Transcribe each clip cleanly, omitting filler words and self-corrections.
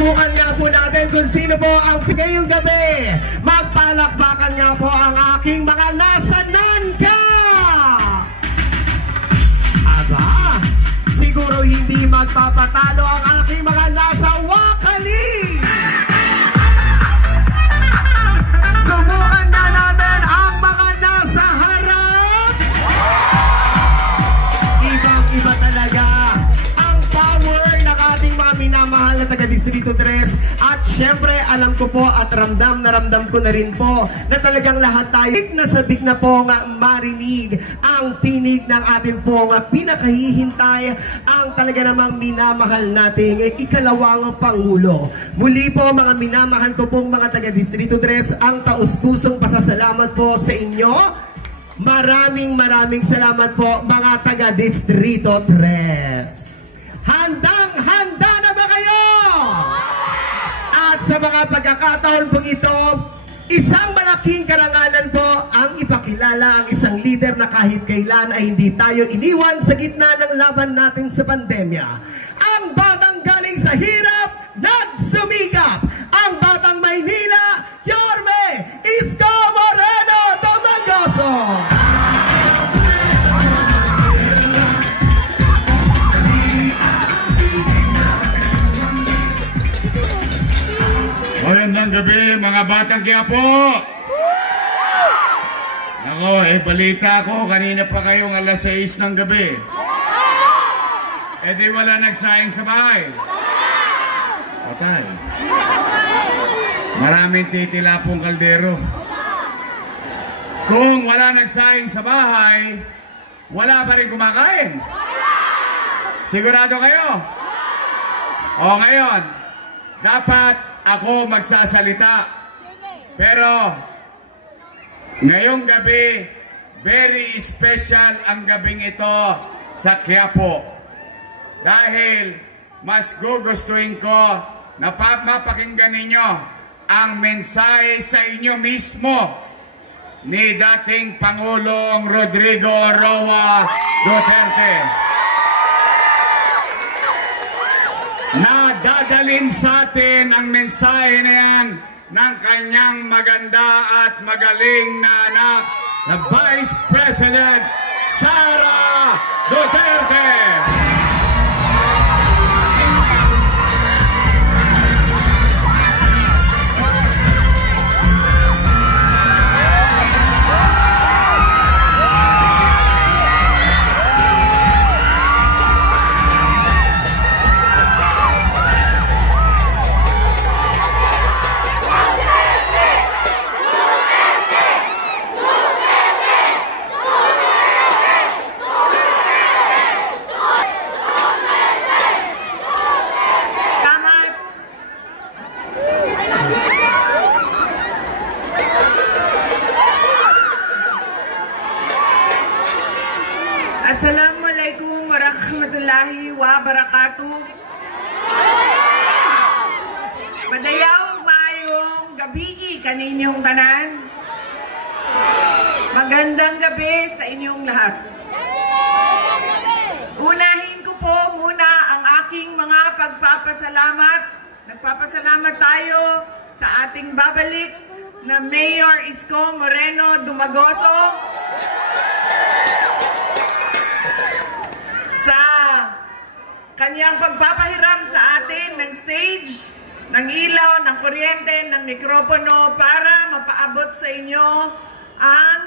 subukan nga po natin kung sino po ang ngayong gabi. Magpalakpakan nga po ang aking mga nasanan ka! Aba, siguro hindi magpapatalo ang aking mga nasa wakali. Subukan na natin ang mga nasa harap. Ibang-iba talaga ang power ng ating mga minamahal na taga-Distrito 3. At syempre, alam ko po at ramdam ko na rin po na talagang lahat tayo nasabik na po nga marinig ang tinig ng atin po nga pinakahihintay ang talaga namang minamahal nating ikalawang Pangulo. Muli po mga minamahal ko pong mga taga-Distrito 3, ang taus-pusong pasasalamat po sa inyo. Maraming salamat po mga taga-Distrito 3. Handang-handa na ba kayo? At sa mga pagkakataon pong ito, isang malaking karangalan po ang ipakilala ang isang leader na kahit kailan ay hindi tayo iniwan sa gitna ng laban natin sa pandemya. Ang batang galing sa hirap, nagsumikap. Ang batang Maynila, Yorme Isko Moreno Domingoso. Magandang gabi mga batang Quiapo. Nako, balita ko kanina pa kayong alas 6 ng gabi. Di wala nagsaing sa bahay. Patay. Maraming titila pong kaldero. Kung wala nagsaing sa bahay, wala pa rin kumakain. Sigurado kayo? O ngayon, dapat ako magsasalita. Pero ngayong gabi, very special ang gabing ito sa Quiapo. Dahil mas gugustuhin ko na mapakinggan ninyo ang mensahe sa inyo mismo ni dating Pangulong Rodrigo Roa Duterte. Nadadalin sa atin ang mensahe na yan ng kanyang maganda at magaling na anak na Vice President Sara Duterte. Assalamualaikum warahmatullahi wabarakatuh. Madayaw mayong gabi kaninyong tanan. Magandang gabi sa inyong lahat. Unahin ko po muna ang aking mga pagpapasalamat. Nagpapasalamat tayo sa ating babalik na Mayor Isko Moreno Domingoso sa kanyang pagpapahiram sa atin ng stage, ng ilaw, ng kuryente, ng mikropono para mapaabot sa inyo ang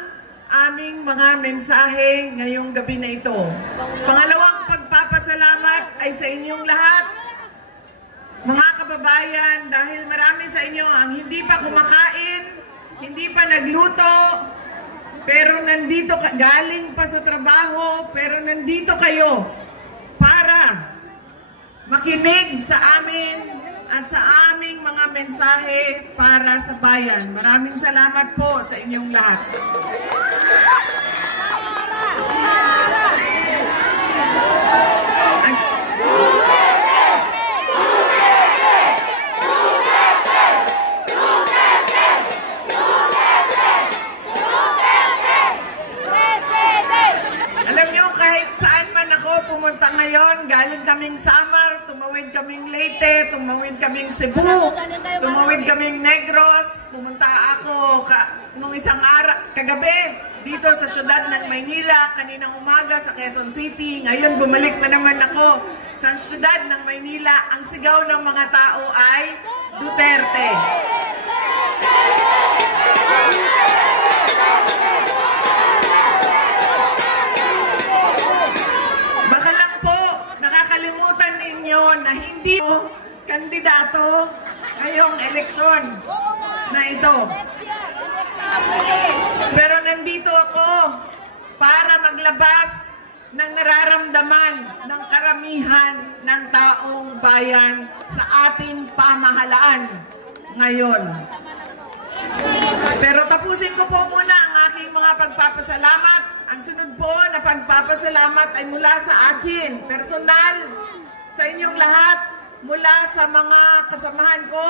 aming mga mensahe ngayong gabi na ito. Pangalawang pagpapasalamat ay sa inyong lahat, mga kababayan, dahil marami sa inyo ang hindi pa kumakain, hindi pa nagluto, pero nandito galing pa sa trabaho, pero nandito kayo para makinig sa amin at sa aming mga mensahe para sa bayan. Maraming salamat po sa inyong lahat. Alam nyo, kahit saan man ako pumunta ngayon, ngayon, galing kaming Samar, tumawid kaming Leyte, tumawid kaming Cebu, tumawid kaming Negros, pumunta ako nung isang kagabi dito sa siyudad ng Maynila, kaninang umaga sa Quezon City. Ngayon, bumalik na naman ako sa siyudad ng Maynila. Ang sigaw ng mga tao ay Duterte. Baka lang po, nakakalimutan ninyo na hindi po kandidato ngayong eleksyon na ito. Pero nandito ako para maglabas ng nararamdaman ng karamihan ng taong bayan sa ating pamahalaan ngayon. Pero tapusin ko po muna ang aking mga pagpapasalamat. Ang sunod po na pagpapasalamat ay mula sa akin, personal, sa inyong lahat, mula sa mga kasamahan ko,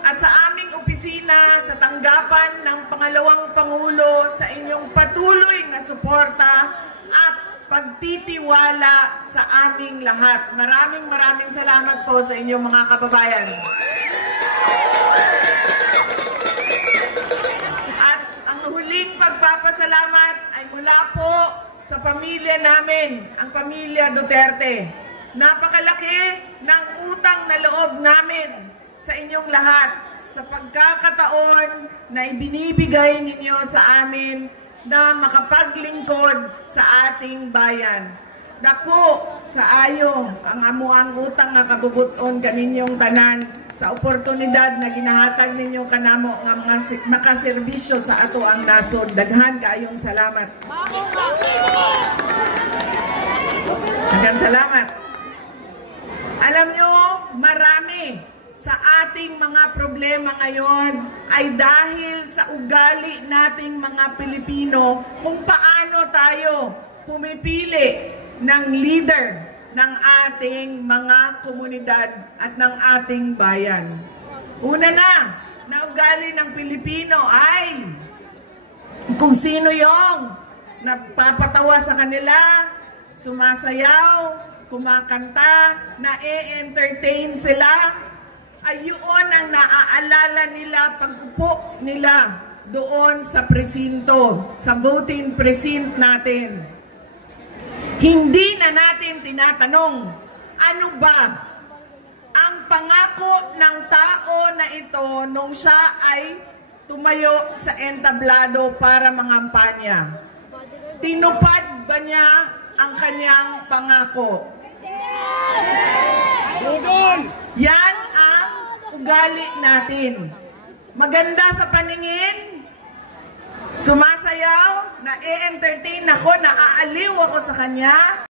at sa aming opisina sa tanggapan ng pangalawang Pangulo sa inyong patuloy na suporta at pagtitiwala sa aming lahat. Maraming salamat po sa inyong mga kababayan. At ang huling pagpapasalamat ay mula po sa pamilya namin, ang pamilya Duterte. Napakalaki ng utang na loob namin sa inyong lahat, sa pagkakataon na ibinibigay ninyo sa amin na makapaglingkod sa ating bayan. Dako, kaayo, ang amuang utang nga kabubuton kaninyong tanan sa oportunidad na ginahatag ninyo kanamo nga mga makaserbisyo sa ato ang nasod. Daghan kaayong salamat. Daghan salamat. Alam nyo, marami sa ating mga problema ngayon ay dahil sa ugali nating mga Pilipino kung paano tayo pumipili ng leader ng ating mga komunidad at ng ating bayan. Una na ugali ng Pilipino ay kung sino yung nagpapatawa sa kanila, sumasayaw, kumakanta, na-entertain sila, ay yun ang naaalala nila pag-upo nila doon sa presinto, sa voting precinct natin. Hindi na natin tinatanong, ano ba ang pangako ng tao na ito nung siya ay tumayo sa entablado para mangampanya? Tinupad ba niya ang kanyang pangako? Yan ang ugali natin. Maganda sa paningin, sumasayaw, na-entertain ako, naaaliw ako sa kanya.